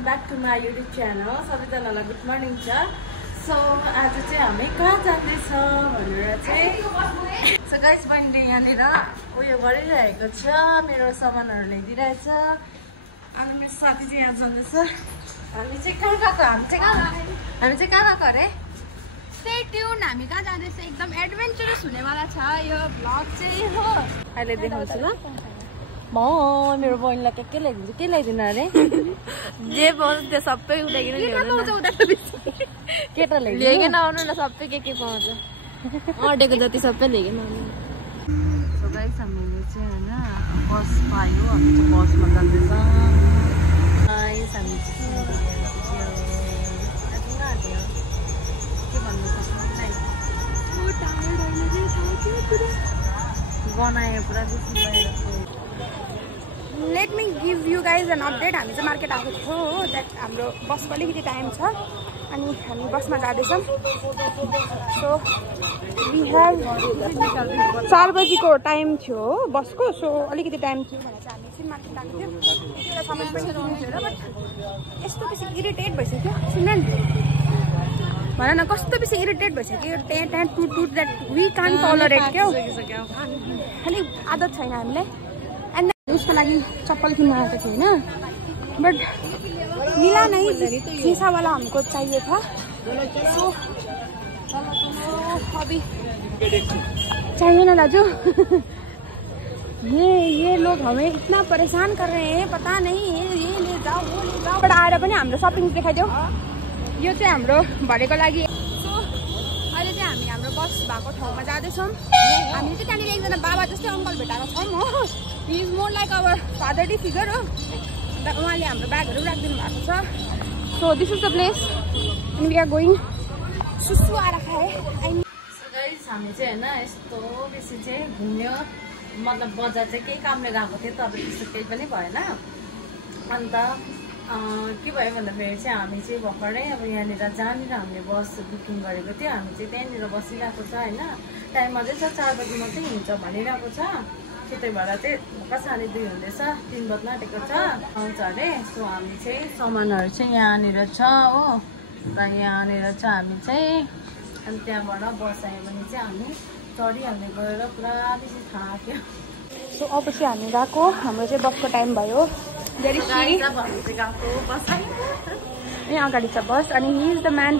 Welcome back to my YouTube channel. सबैजनालाई good morning छ। So आज चाहिँ हामी कहाँ जाँदैछ भनेर चाहिँ सो गाइस बहिनीले यहाँनिर उयो गरिरहेको छ, मेरो सामानहरू ल्याइदिइरहेछ। अनि मेरो साथी चाहिँ यहाँ जाँदैछ। हामी चाहिँ कहाँ गएको? हामी चाहिँ कहाँ गएको अरे? Stay tune. हामी कहाँ जाँदैछ एकदम एडभेन्चरस हुनेवाला छ यो भ्लग चाहिँ हो। अहिले देखाउँछु ल। म मेरो बहिनीलाई के ल्याइदिन्छु, के ल्याइदिनु अरे? जे पाउँछ त्यो सबै उठाइकन केटा लिएकन आउनु न, सबै के पाउँछ अडेको जति सबै लिएकन आउनु। सो गाइस हामीले चाहिँ होइन बस पायो, हामी चाहिँ बसमा जाँदैछ। गाइस हामी के भन्नु बनायो पुरा बेसी भइरहेको। Let me give you guys an update. हामी चाहिँ मार्केट आएको थियो हो, द्याट हाम्रो बसको अलिकति टाइम छ अनि हामी बसमा जाँदैछौँ। सो वी हेभ 4 बजीको टाइम थियो हो बसको। सो अलिकति टाइम थियो भनेर चाहिँ हामी चाहिँ मार्केट आएको थियो। त्यतिबेला सामान पनि किन्नु थियो र बट यस्तो बेसी इरिटेट भइसक्यो। सुन भन न, कस्तो बेसी इरिटेट भइसक्यो। त्यहाँ टुट द्याट वी कान टलरेट क्या हो। अलिक आदत छैन हामीलाई। एन्ड उसको लागि चप्पल किन्न आएको थियो होइन, बट मिला नै शीशावाला हमको चाहिए था। सो अभी चाहिए ना दाजू। ये लोग हमें इतना परेशान कर रहे हैं, पता नहीं ये ले जाओ वो ले जाओ। बट आएर पनि हाम्रो सपिङ देखाइदियो। यो चाहिँ हाम्रो भरेको लागि। सो अहिले चाहिँ हामी हाम्रो बस भएको ठाउँमा जाँदैछौँ। हामीले चाहिँ त्यहाँनिर एकजना बाबा जस्तै अङ्कल भेटाएको छौँ हो। He is more like our fatherly figure हो। अन्त उहाँले हाम्रो ब्यागहरू राखिदिनु भएको छ। So this is the place and we are going. सुसु आएर खाए। सो गाइस हामी चाहिँ होइन यस्तो बेसी चाहिँ घुम्यो, मतलब बजार चाहिँ केही कामले गएको थियो, तर त्यस्तो केही पनि भएन। अन्त के भयो भन्दाखेरि चाहिँ हामी चाहिँ भर्खरै अब यहाँनिर जहाँनिर हामीले बस बुकिङ गरेको थियो हामी चाहिँ त्यहाँनिर बसिरहेको छ होइन। टाइम अझै छ, 4 बजी मात्रै हिँड्छ भनिरहेको छ। त्यही भएर चाहिँ भर्खर 2:30 हुँदैछ, 3 बज्न आँटेको छ, आउँछ अरे। सो हामी चाहिँ सामानहरू चाहिँ यहाँनिर छ हो। त यहाँनिर चाहिँ हामी चाहिँ अनि त्यहाँबाट बस आयो भने चाहिँ हामी चढिहाल्ने गएर पुरा बेसी थाक्यो। सो अब चाहिँ हामी गएको, हाम्रो चाहिँ बसको टाइम भयो। यहाँ अगाडि छ बस अनि हि इज द म्यान।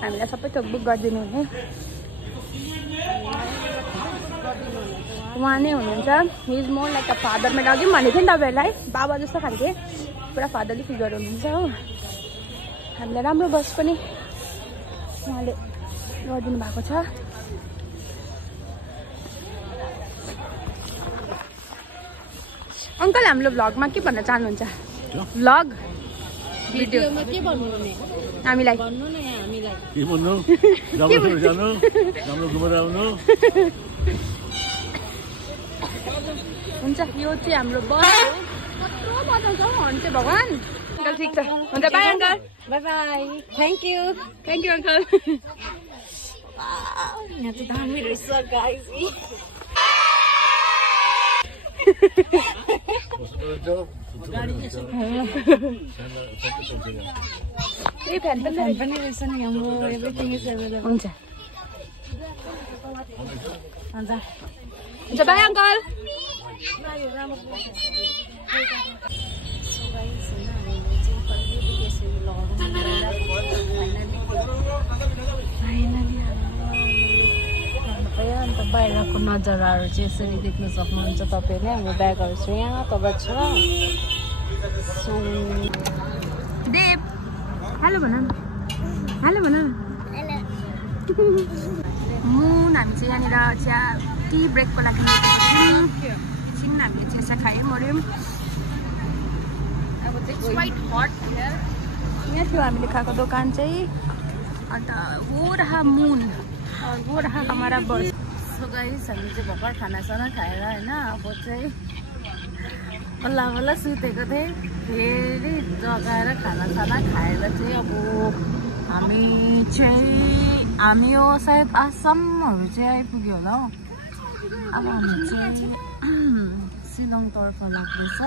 हामीलाई सबै थोक बुक गरिदिनु हुने उहाँ नै हुनुहुन्छ। He is more like a father. मैले अघि पनि भनेको थिएँ नि तपाईँहरूलाई, बाबा जस्तो खालके पुरा फादरली फिगर हुनुहुन्छ हो। हामीलाई राम्रो बस पनि उहाँले गरिदिनु भएको छ। अङ्कल हाम्रो भ्लगमा के भन्न चाहनुहुन्छ? भ्लग भिडियोमा के भन्नुहुने हामीलाई? भन्नु न यहाँ हामीलाई के भन्नु? राम्रो जानु, राम्रो घुमेर आउनु। हुन्छ, यो चाहिँ हाम्रो बस हो। कत्रो बजाउँछ हौ हर्न चाहिँ भगवान्। अङ्कल ठिक छ, हुन्छ by uncle. By by, thank you uncle. यहाँ चाहिँ दामी रहेछ गाइस। फ्यान पनि रहेछ नि हाम्रो। Everything is available. हुन्छ हुन्छ बाई अङ्कल। अन्त बाहिरको नजाराहरू चाहिँ यसरी देख्न सक्नुहुन्छ तपाईँले। हाम्रो ब्यागहरू चाहिँ यहाँ तब छ। सो देव हेलो भन, हेलो भन। मुन हामी चाहिँ यहाँनिर चिया टी ब्रेकको लागि एकछिन हामीले चिया खायौँ मऱ्यौँ। अब चाहिँ क्वाइट हट यहाँ थियो हामीले खाएको दोकान चाहिँ। अन्त वो रहा मुन और वो रहा हमारा बस। सो गाइस हामी चाहिँ भर्खर खानासाना खाएर होइन अब चाहिँ बल्ल बल्ल सुतेको थिएँ। फेरि जगाएर खानासाना खाएर चाहिँ अब हामी यो सायद आसामहरू चाहिँ आइपुग्यो होला हौ। अब हामी चाहिँ शिलङतर्फ लाग्दैछ।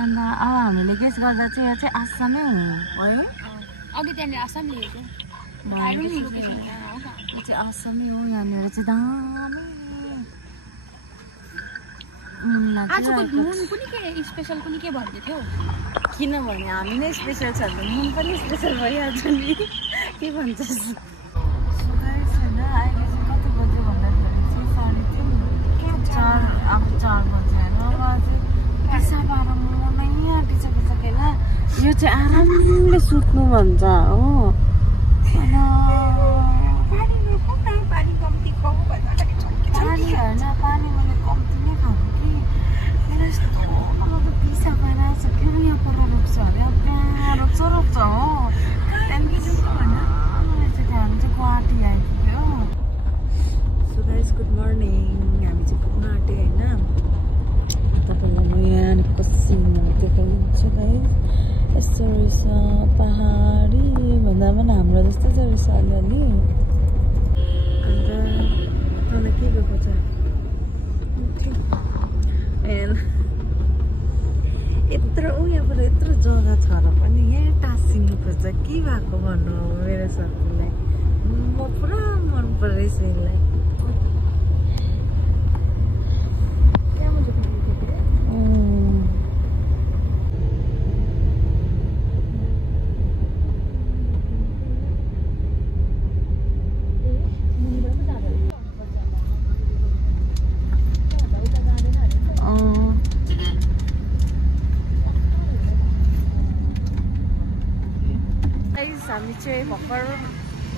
अन्त अब हामीले गेस गर्दा चाहिँ यो चाहिँ आसामै हो है अघि त्यहाँनिर आसाम लेखेको यो चाहिँ आसामै हो यहाँनिर चाहिँ दामी आजको मुन कुनै के स्पेसल कुनै के भन्दै थियो किनभने हामी नै स्पेसल छ भने मुन पनि स्पेसल भइहाल्छ नि के भन्छस् होइन अहिले चाहिँ कति बज्यो भन्दाखेरि चाहिँ 4:30 अब 4 बज्यो होइन अब चाहिँ पिसाब आएर म नै आँटिसकिसकेन यो चाहिँ आरामले सुत्नु भन्छ हो पानी होइन पानी मैले कम्ती नै खाएको कि मेरो यस्तो पिसाब आइरहेको छ कि यहाँ पर रोक्छ अरे त्यहाँ रोक्छ हो त्यहाँदेखि होइन हामी चाहिँ गुवाहाटी आइपुग्यो सो गाइस गुड मर्निङ हामी चाहिँ पुग्न आँट्यो होइन तपाईँलाई म यहाँ कसिनो देखाइदिन्छु गाइस यस्तो रहेछ पहाडी भन्दा पनि हाम्रो जस्तो चाहिँ रहेछ अलिअलि अन्त तँलाई के भएको छ यत्रो यहाँबाट यत्रो जग्गा छ र पनि यहाँ टाँसिनु पर्छ के भएको भन्नु अब मेरो साथीलाई म पुरा मन परेछ यसलाई हामी चाहिँ भर्खर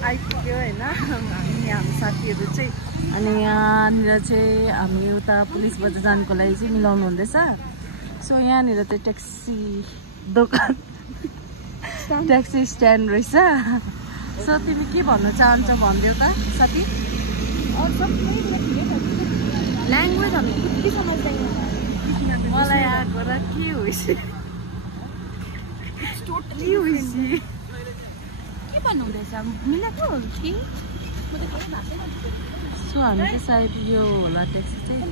आइपुग्यो होइन हामी हाम्रो साथीहरू चाहिँ अनि यहाँनिर चाहिँ हामी उता पुलिस बजार जानुको लागि चाहिँ मिलाउनु हुँदैछ सो यहाँनिर चाहिँ ट्याक्सी दोकान ट्याक्सी स्ट्यान्ड रहेछ सो तिमी के भन्न चाहन्छौ भनिदेऊ त साथी ल्याङ्ग्वेज हामी कति समझ्दैन मलाई आएको र के होइछ के होइछ के भन्नुहुँदैछ मिलेको कि सो हामी चाहिँ सायद यो होला ट्याक्सी चाहिँ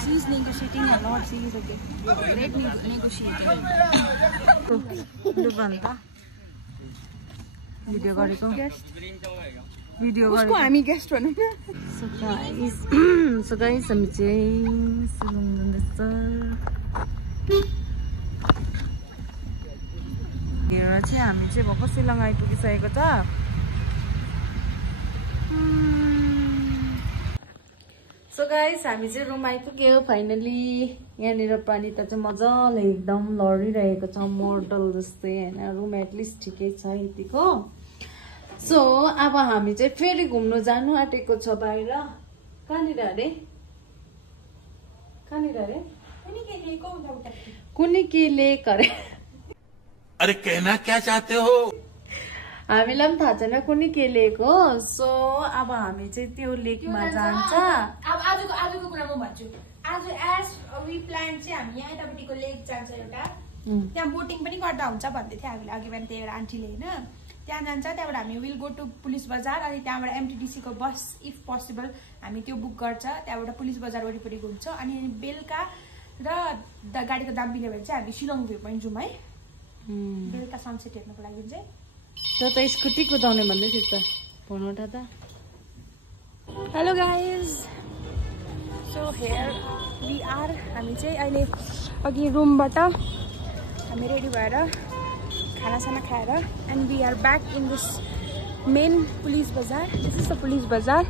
She's negotiating a lot. She is a great negotiator. Video गरेको भिडियो उसको हामी गेस्ट भनौँ न सो गाइस हामी चाहिँ सिलङ जाँदैछ हेर चाहिँ हामी चाहिँ भर्खर सिलङ आइपुगिसकेको छ सो गाइस हामी चाहिँ रुम आइपुग्यो फाइनली यहाँनिर प्रानिता चाहिँ मजाले एकदम लडिरहेको छ मोडल जस्तै होइन रुम एटलिस्ट ठिकै छ यतिको सो अब हामी चाहिँ फेरि घुम्नु जानु आँटेको छ बाहिर कहाँनिर अरे कुनै के लेक अरे अरे कहना क्या चाहते हो हामीलाई पनि थाहा छैन कुनै के लेक हो सो अब हामी चाहिँ त्यो लेकमा जान्छ अब आजको कुरा म भन्छु आज एज वी प्लान चाहिँ हामी यहाँ यतापट्टिको लेक जान्छ एउटा त्यहाँ बोटिङ पनि गर्दा हुन्छ भन्दै थियो हामीले अघि बिहान त्यही एउटा आन्टीले होइन त्यहाँ जान्छ त्यहाँबाट हामी विल गो टु पुलिस बजार अनि त्यहाँबाट एमटिडिसीको बस इफ पोसिबल हामी त्यो बुक गर्छ त्यहाँबाट पुलिस बजार वरिपरि घुम्छ अनि बेलुका र गाडीको दाम मिल्यो भने चाहिँ हामी शिलङ भ्यू पोइन्ट जाउँ है बेलुका सनसेट हेर्नको लागि चाहिँ त स्कुटी कुदाउने भन्दै थियो त फोन उठा त hello guys so here we are हामी चाहिँ अहिले अघि रुमबाट हामी रेडी भएर खानासाना खाएर and we are back in this main police Bazar this is the police Bazar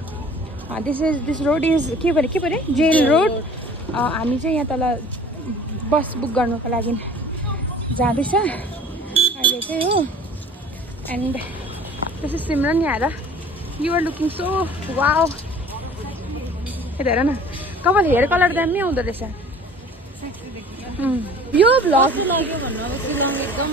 this road is के पऱ्यो जेल रोड हामी चाहिँ यहाँ तल बस बुक गर्नको लागि जाँदैछ अहिले चाहिँ हो एन्ड दिस इज सिमरन यहाँ you are looking so wow यता हेर न कपाल हेयर कलर दामी आउँदो रहेछ यो भ्लग लाग्यो भन्नु अब शिलङ एकदम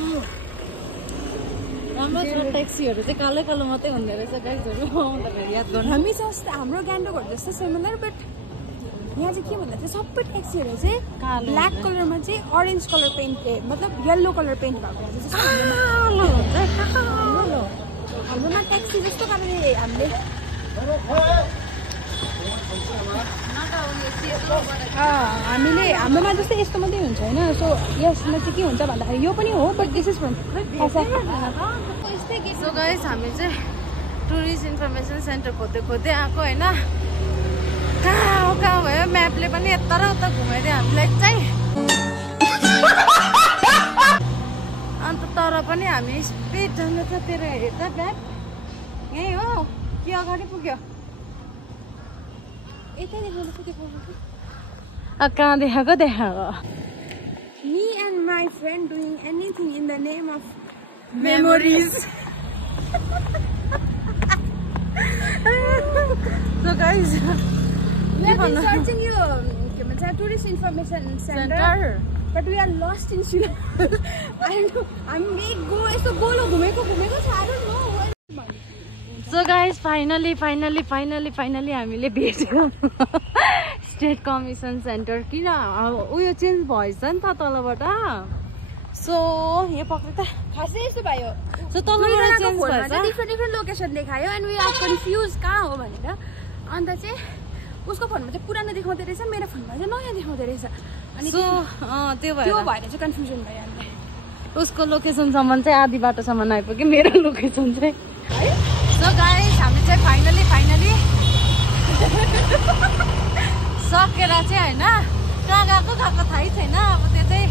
राम्रो छ ट्याक्सीहरू चाहिँ कालो कालो मात्रै हुँदो रहेछ गाइजहरू आउँदाखेरि याद गर्नु हामी जस्तो हाम्रो गान्तोकहरू जस्तो सिमिलर बट यहाँ चाहिँ के भन्दा चाहिँ सबै ट्याक्सीहरू चाहिँ ब्ल्याक कलरमा चाहिँ अरेन्ज कलर पेन्ट मतलब येल्लो कलर पेन्ट भएको हाम्रोमा ट्याक्सी जस्तो कारणले हामीले हामीले हाम्रोमा जस्तै यस्तो मात्रै हुन्छ होइन सो यसमा चाहिँ के हुन्छ भन्दाखेरि यो पनि हो but this is from so guys हामी चाहिँ टुरिस्ट इन्फर्मेसन सेन्टर खोज्दै खोज्दै आएको होइन कहाँ भयो म्यापले पनि यता र उता घुमाइदियो हामीलाई चाहिँ अन्त तर पनि हामी स्पिड जाँदैछ तेरो हेर्दा म्याप यहीँ हो कि अगाडि पुग्यो कहाँ देखाएको देखाएको Me and my friend doing anything in the name of memories. So guys, we have been searching you tourist information center, but we are lost in Sri Lanka. I don't know. I may go so bolo घुमेको I don't know. So guys, finally हामीले भेट्यौँ state commission centre किन उयो change भएछ नि त तलबाट so यो पक्रे त खासै यस्तो भयो सो तलबाट चेन्ज भएछ डिफ्रेन्ट लोकेसन देखायो एन्ड वी आर कन्फ्युज कहाँ हो भनेर अन्त चाहिँ उसको फोनमा चाहिँ पुरानो देखाउँदै रहेछ मेरो फोनमा चाहिँ नयाँ देखाउँदै रहेछ अनि सो त्यो भएर चाहिँ कन्फ्युजन भयो हामीलाई उसको लोकेसनसम्म चाहिँ आधी बाटोसम्म आइपुग्यो मेरो लोकेसन चाहिँ सो गाइस हामी चाहिँ फाइनली सकेर चाहिँ होइन कहाँ गएको थाहै छैन अब त्यो चाहिँ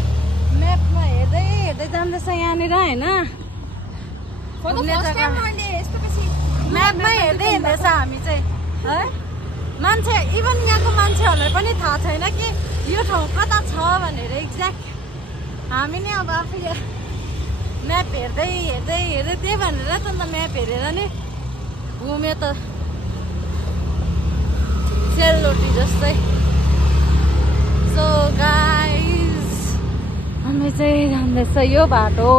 म्यापमा हेर्दै जाँदैछ यहाँनिर होइन म्यापमै हेर्दै हिँड्दैछ हामी चाहिँ है मान्छे इभन यहाँको मान्छेहरूलाई पनि थाहा छैन कि यो ठाउँ कता छ भनेर एक्ज्याक्ट हामी नै अब आफै म्याप हेर्दै त्यही भनेर त अन्त म्याप हेरेर नै घुम्यो त सेलरोटी जस्तै सो गाइस हामी चाहिँ जाँदैछ यो बाटो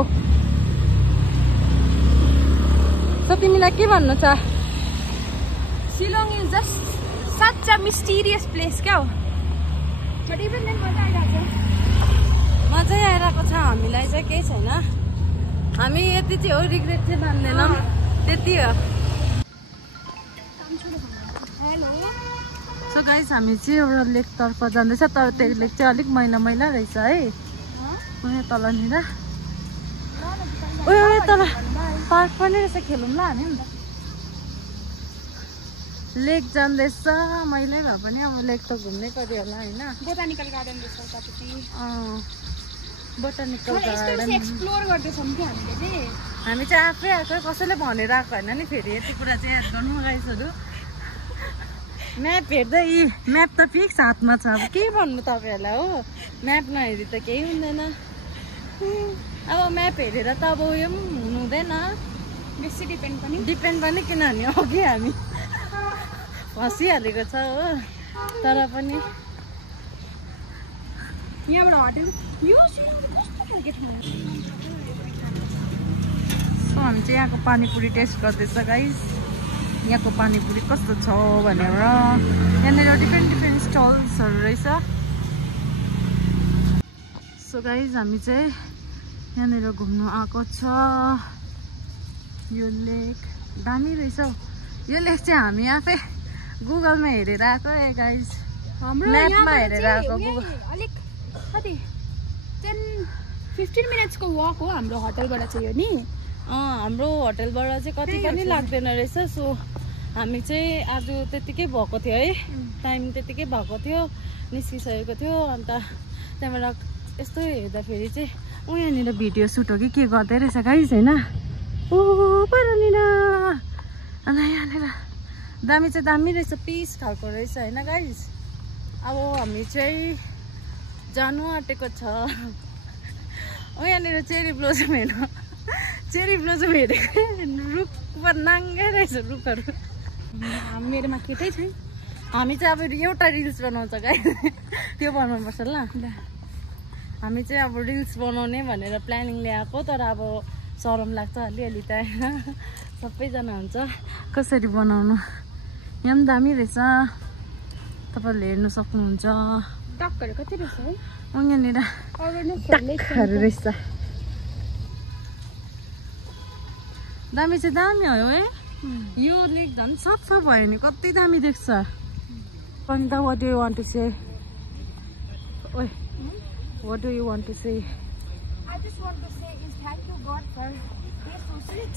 सो तिमीलाई के भन्नु छ Shillong is just such a mysterious place क्या हो बट इभन देन मजै आइरहेको छ हामीलाई चाहिँ केही छैन हामी यति चाहिँ हो रिग्रेट चाहिँ मान्दैनौँ त्यति हो सो गाइस हामी चाहिँ एउटा लेकतर्फ जाँदैछ तर त्यो लेक चाहिँ अलिक मैला रहेछ है उयो तलनिर उयो तल पार्क पनि रहेछ खेलौँ ल हामी लेक जाँदैछ मैलै भए पनि अब लेक त घुम्नै पर्यो होला होइन बोटानिकल गार्डन रहेछ बोटानिकल गार्डन एक्सप्लोर गर्दैछौँ कि हामीले चाहिँ हामी चाहिँ आफै आएको कसैले भनेर आएको होइन नि फेरि यति कुरा चाहिँ याद गर्नु गाइसहरू म्याप हेर्दै म्याप त फिक्स हातमा छ अब के भन्नु तपाईँहरूलाई हो म्याप नहेरी त केही हुँदैन अब म्याप हेरेर त अब उयो पनि हुनु हुँदैन बेसी डिपेन्ड पनि किनभने अघि हामी फसिहालेको छ हो तर पनि यहाँबाट हटेर सो हामी चाहिँ यहाँको पानीपुरी टेस्ट गर्दैछ गाइस यहाँको पानीपुरी कस्तो छ भनेर यहाँनिर डिफ्रेन्ट स्टल्सहरू रहेछ सो गाइस हामी चाहिँ यहाँनिर घुम्नु आएको छ यो लेक दामी रहेछ यो लेक चाहिँ हामी आफै गुगलमा हेरेर आएको गाइस हाम्रो म्यापमा हेरेर आएको अलिक कति 10-15 मिनट्सको वक हो हाम्रो होटलबाट चाहिँ यो नि हाम्रो होटलबाट चाहिँ कति पनि लाग्दैन रहेछ सो हामी चाहिँ आज त्यतिकै भएको थियो है टाइम त्यतिकै भएको थियो निस्किसकेको थियो अन्त त्यहाँबाट यस्तो हेर्दाखेरि चाहिँ यहाँनिर भिडियो सुट हो कि के गर्दै रहेछ गाइस होइन ओ परनिर अन्त यहाँनिर दामी चाहिँ दामी रहेछ पिस खालको रहेछ होइन गाइस अब हामी चाहिँ जानु आँटेको छ यहाँनिर चेरी ब्लोजम हेरेको रुखमा नाङ्गै रहेछ रुखहरू मेरोमा केटै छैन हामी चाहिँ अब एउटा रिल्स बनाउँछ गाइस त्यो बनाउनुपर्छ ल हामी चाहिँ अब रिल्स बनाउने भनेर प्लानिङ ल्याएको तर अब सरम लाग्छ अलिअलि त होइन सबैजना हुन्छ कसरी बनाउनु यहाँ पनि दामी रहेछ तपाईँहरूले हेर्नु सक्नुहुन्छ टकहरू कति रहेछ है यहाँनिर टकहरू रहेछ दामी चाहिँ दामी हो है यो लेक झन् सफा भयो नि कति दामी देख्छ पनि त what you want to say Oi, what do you want to say? I just want to say is thank you God for this so sweet.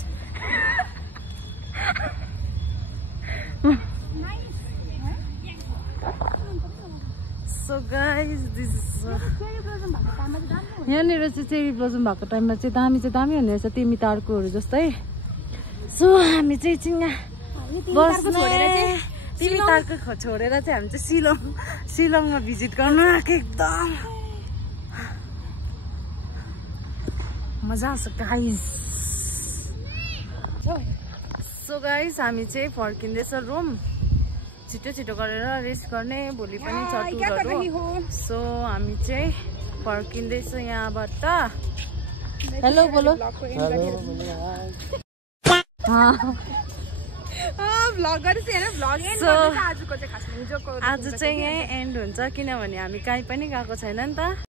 Nice. So guys, this is Cherry blossom भएको टाइममा चाहिँ दामी हुन्छ। यहाँनिर चाहिँ cherry blossom भएको टाइममा चाहिँ दामी हुने रहेछ तिमी तार्कोहरू जस्तै। सो हामी चाहिँ एकछिन तिमी तार्को छोडेर चाहिँ हामी चाहिँ शिलङमा भिजिट गर्नु आएको एकदम मजा आउँछ गाइस। सो गाइस हामी चाहिँ फर्किँदैछ रुम छिटो गरेर रेस्ट गर्ने भोलि पनि छ टुरहरू। सो हामी चाहिँ फर्किँदैछ यहाँबाट। हेलो बोलो। आज चाहिँ यहीँ एन्ड हुन्छ किनभने हामी कहीँ पनि गएको छैन नि त।